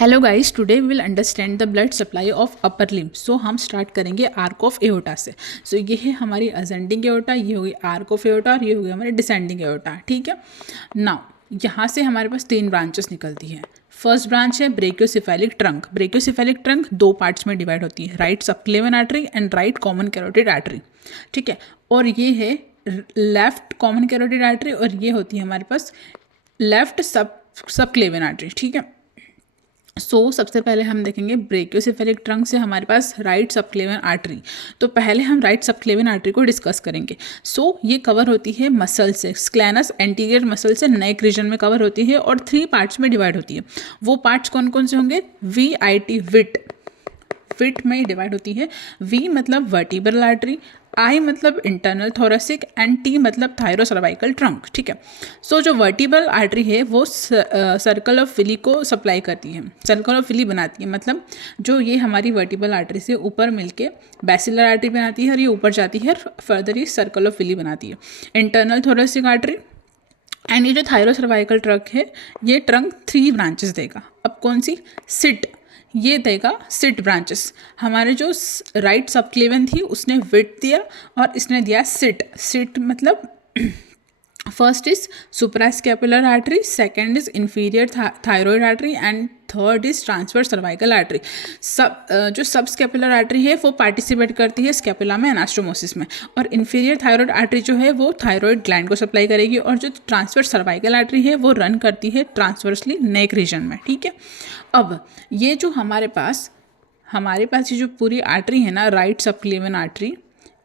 Hello guys, today we will understand the blood supply of upper limb. So हम start करेंगे arc of aorta से। सो ये है हमारी असेंडिंग एओर्टा, ये होगी आर्क ऑफ एओर्टा और ये होगी हमारी डिसेंडिंग एओर्टा। ठीक है, नाउ यहाँ से हमारे पास 3 ब्रांचेस निकलती हैं। फर्स्ट ब्रांच है brachiocephalic trunk. Brachiocephalic trunk 2 parts में डिवाइड होती है, right subclavian artery and right common carotid artery. ठीक है, और ये है लेफ्ट कॉमन कैरोटिड आर्टरी और ये होती है हमारे पास लेफ्ट सबक्लेवियन आर्टरी। ठीक है, सबसे पहले हम देखेंगे ब्रेकियोसेफेलिक ट्रंक से हमारे पास राइट सबक्लेवियन आर्टरी। तो पहले हम राइट सबक्लेवियन आर्टरी को डिस्कस करेंगे। ये कवर होती है मसल से, स्क्लेनस एंटीरियर मसल से नेक रीजन में कवर होती है और 3 पार्ट्स में डिवाइड होती है। वो पार्ट्स कौन कौन से होंगे? VIT विट में डिवाइड होती है। V मतलब वर्टिब्रल आर्टरी, I मतलब इंटरनल थोरेसिक एंड T मतलब थायरोसर्वाइकल ट्रंक। ठीक है, जो वर्टिब्रल आर्टरी है वो सर्कल ऑफ विली को सप्लाई करती है, सर्कल ऑफ विली बनाती है। मतलब जो ये हमारी वर्टिब्रल आर्टरी से ऊपर मिलके बैसिलर आर्टरी बनाती है और ये ऊपर जाती है, फर्दर ये सर्कल ऑफ विली बनाती है। इंटरनल थोरेसिक आर्टरी एंड ये जो थायरोसर्वाइकल ट्रंक है, ये ट्रंक 3 ब्रांचेस देगा। अब कौन सी? सिट, ये देगा सिट ब्रांचेस। हमारे जो राइट सबक्लेवियन थी उसने विट दिया और इसने दिया सिट मतलब first is suprascapular artery, second is inferior thyroid artery and third is transverse cervical artery. जो सब स्कैपुलर आर्टरी है वो पार्टिसिपेट करती है स्कैपुला में एनास्टोमोसिस में, और इंफीरियर थायरॉयड आर्टरी जो है वो थायरॉयड ग्लैंड को सप्लाई करेगी, और जो ट्रांसवर्स सर्वाइकल आर्टरी है वो रन करती है ट्रांसवर्सली नेक रीजन में। ठीक है, अब ये जो हमारे पास ये जो पूरी आर्टरी है ना, राइट सबक्लेवियन आर्टरी,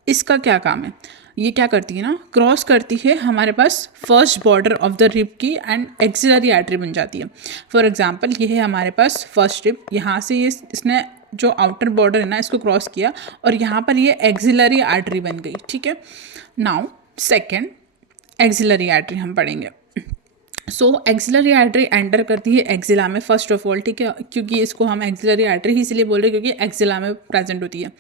इसका क्या काम है? ये क्या करती है ना, क्रॉस करती है हमारे पास first border of the rib की एंड एक्सिलरी आर्टरी बन जाती है। फॉर एग्जांपल ये है हमारे पास फर्स्ट रिब, यहाँ से ये इसने जो आउटर बॉर्डर है ना इसको क्रॉस किया और यहाँ पर ये एक्सिलरी आर्टरी बन गई। ठीक है, नाउ सेकेंड एक्सिलरी आर्टरी हम पढ़ेंगे। एक्सिलरी आर्टरी एंटर करती है एक्सिला में फर्स्ट ऑफ ऑल। ठीक है, क्योंकि इसको हम एक्सिलरी आर्टरी ही इसलिए बोल रहे हैं क्योंकि एक्सिला में प्रेजेंट होती है।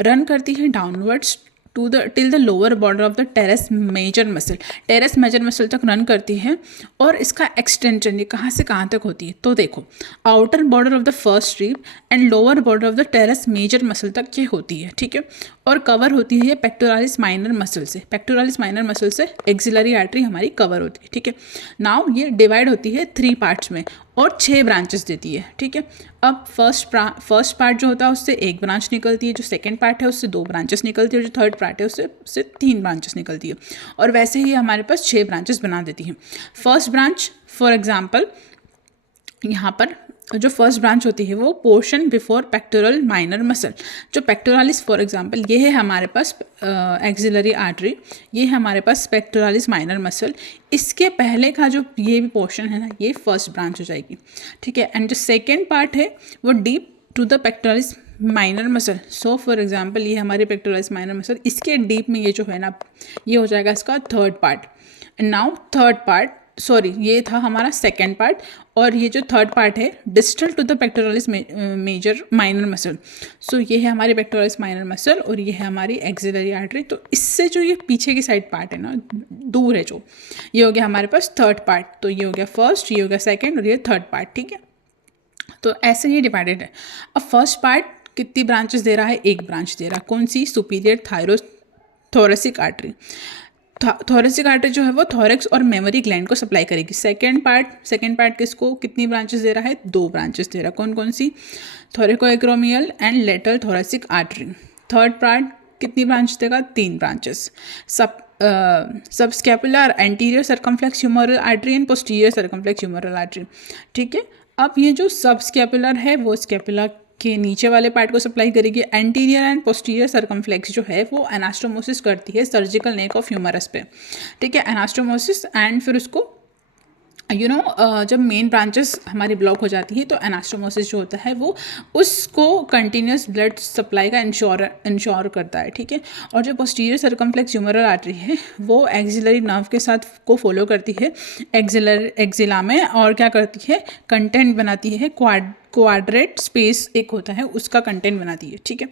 रन करती है downwards till the lower border of the teres major muscle, teres major muscle तक रन करती है। और इसका एक्सटेंशन ये कहाँ से कहाँ तक होती है? तो देखो, outer border of the first rib and lower border of the teres major muscle तक ये होती है। ठीक है, और कवर होती है पेक्टोरालिस माइनर मसल से। पेक्टोरालिस माइनर मसल से एक्सिलरी आर्टरी हमारी कवर होती है। ठीक है, नाउ ये डिवाइड होती है 3 पार्ट्स में और 6 ब्रांचेस देती है। ठीक है, अब फर्स्ट पार्ट जो होता है उससे 1 ब्रांच निकलती है, जो सेकंड पार्ट है उससे 2 ब्रांचेस निकलती है, और जो थर्ड पार्ट है उससे 3 ब्रांचेस निकलती है, और वैसे ही हमारे पास 6 ब्रांचेस बना देती है। फर्स्ट ब्रांच फॉर एग्जांपल यहाँ पर जो फर्स्ट ब्रांच होती है वो portion before pectoral minor muscle, जो पेक्टोरालिस फॉर एग्जांपल ये है हमारे पास एक्सिलरी आर्टरी, ये है हमारे पास पेक्टोरालिस माइनर मसल, इसके पहले का जो ये भी पोर्शन है ना ये फर्स्ट ब्रांच हो जाएगी। ठीक है, एंड जो सेकेंड पार्ट है वो deep to the pectoralis minor muscle. For example ये हमारे पेक्टोरालिस माइनर मसल, इसके डीप में ये जो है ना ये हो जाएगा इसका third part. And now third part, ये था हमारा सेकेंड पार्ट, और ये जो थर्ड पार्ट है distal to the pectoralis major minor muscle. ये है हमारी पेक्टोरालिस माइनर मसल और ये है हमारी एक्सिलरी आर्टरी। तो इससे जो ये पीछे की साइड पार्ट है ना, दूर है जो, ये हो गया हमारे पास थर्ड पार्ट। तो ये हो गया फर्स्ट, ये हो गया सेकेंड और ये थर्ड पार्ट। ठीक है, तो ऐसे ही डिवाइडेड है। अब फर्स्ट पार्ट कितनी ब्रांचेस दे रहा है? 1 ब्रांच दे रहा है। कौन सी? Superior thoracic artery. Thoracic artery जो है वो थोरेक्स और मेमोरी ग्लैंड को सप्लाई करेगी। सेकेंड पार्ट किसको कितनी ब्रांचेस दे रहा है? 2 ब्रांचेस दे रहा है। कौन कौन सी? Thoracoacromial and lateral thoracic artery. Third part कितनी ब्रांच देगा? 3 branches. Subscapular anterior circumflex humeral artery and posterior circumflex humeral artery. ठीक है, अब ये जो सब स्कैपुलर है वो स्कैपुला के नीचे वाले पार्ट को सप्लाई करेगी। एंटीरियर एंड पोस्टीरियर सर्कमफ्लेक्स जो है वो एनास्टोमोसिस करती है सर्जिकल नेक ऑफ ह्यूमरस पे। ठीक है, एनास्टोमोसिस, एंड फिर उसको जब मेन ब्रांचेस हमारी ब्लॉक हो जाती है तो एनास्टोमोसिस जो होता है वो उसको कंटिन्यूस ब्लड सप्लाई का इंश्योर करता है। ठीक है, और जो पोस्टीरियर सर्कमफ्लेक्स ह्यूमरल आर्टरी है वो एक्सिलरी नर्व के साथ को फॉलो करती है एक्सिला में, और क्या करती है? कंटेंट बनाती है, क्वाड्रेट स्पेस एक होता है उसका कंटेंट बनाती है। ठीक है,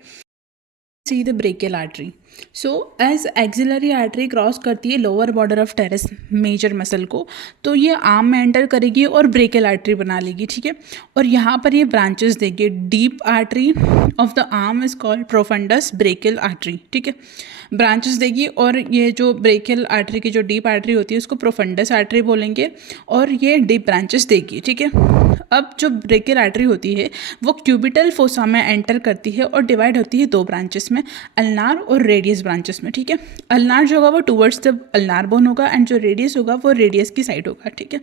see the brachial artery. So as axillary artery cross करती है lower border of teres major muscle को, तो ये आर्म में एंटर करेगी और ब्रेकियल आर्टरी बना लेगी, ठीक है। और यहाँ पर ये ब्रांचेस देगी। Deep artery of the arm is called profundis brachial artery, ठीक है, ब्रांचेस देगी। और ये जो ब्रेकियल आर्टरी की जो डीप आर्टरी होती है उसको प्रोफंडस आर्टरी बोलेंगे, और ये डीप ब्रांचेस देगी, ठीक है। अब जो ब्रेकियल आर्टरी होती है वो क्यूबिटल फोसा में एंटर करती है और डिवाइड होती है दो ब्रांचेस में, अल्नार और रेडियस ब्रांचेस में, ठीक है। अल्नार जो होगा वो टूवर्ड्स द अल्नार बोन होगा एंड जो रेडियस होगा वो रेडियस की साइड होगा, ठीक है।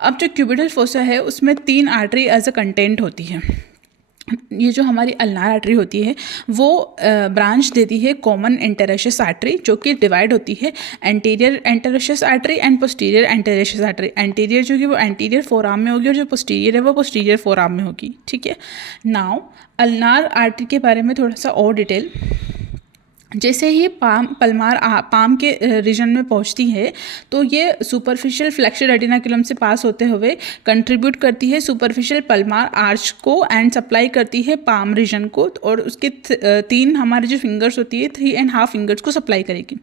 अब जो क्यूबिटल फोसा है उसमें 3 आर्टरी एज अ कंटेंट होती है। ये जो हमारी अल्नार आर्टरी होती है वो ब्रांच देती है कॉमन इंटरेशियस आर्टरी, जो कि डिवाइड होती है anterior interosseous artery and posterior interosseous artery. Anterior जो कि वो एंटीरियर फोर आर्म में होगी और जो पोस्टीरियर है वो पोस्टीरियर फोर आर्म में होगी, ठीक है। नाउ अल्नार आर्टरी के बारे में थोड़ा सा और डिटेल। जैसे ही पाम के रीजन में पहुंचती है तो ये सुपरफिशियल फ्लेक्सर रेटिनाकुलम से पास होते हुए कंट्रीब्यूट करती है सुपरफिशियल पल्मार आर्च को एंड सप्लाई करती है पाम रीजन को, और उसके 3 हमारे जो फिंगर्स होती है 3.5 फिंगर्स को सप्लाई करेगी।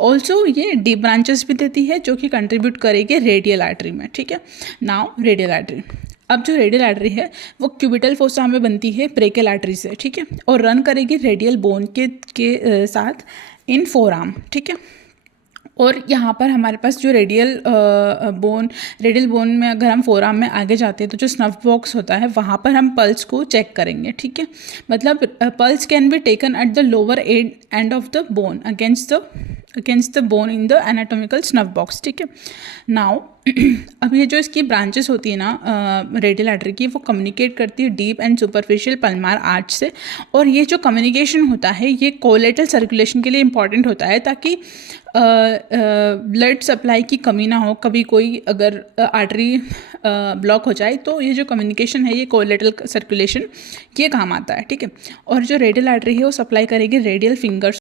ऑल्सो ये डीप ब्रांचेस भी देती है जो कि कंट्रीब्यूट करेगी रेडियल आर्टरी में, ठीक है। Now radial artery. अब जो रेडियल आर्टरी है वो क्यूबिटल फोसा में बनती है ब्रेकियल आर्टरी से, ठीक है, और रन करेगी रेडियल बोन के साथ इन फोर आर्म, ठीक है। और यहाँ पर हमारे पास जो रेडियल बोन में अगर हम फोर आर्म में आगे जाते हैं तो जो स्नफ बॉक्स होता है वहाँ पर हम पल्स को चेक करेंगे, ठीक है। मतलब pulse can be taken at the lower end of the bone against the bone in the anatomical snuff box, ठीक है। नाउ अब ये जो इसकी ब्रांचेस होती है ना रेडियल आर्टरी की, वो कम्युनिकेट करती है डीप एंड सुपरफिशियल पल्मार आर्च से। और ये जो कम्युनिकेशन होता है ये कोलेटरल सर्कुलेशन के लिए इंपॉर्टेंट होता है, ताकि ब्लड सप्लाई की कमी ना हो। कभी कोई अगर आर्टरी ब्लॉक हो जाए तो ये जो कम्युनिकेशन है ये कोलेटरल सर्कुलेशन ये काम आता है, ठीक है। और जो रेडियल आर्टरी है वो सप्लाई करेगी रेडियल फिंगर्स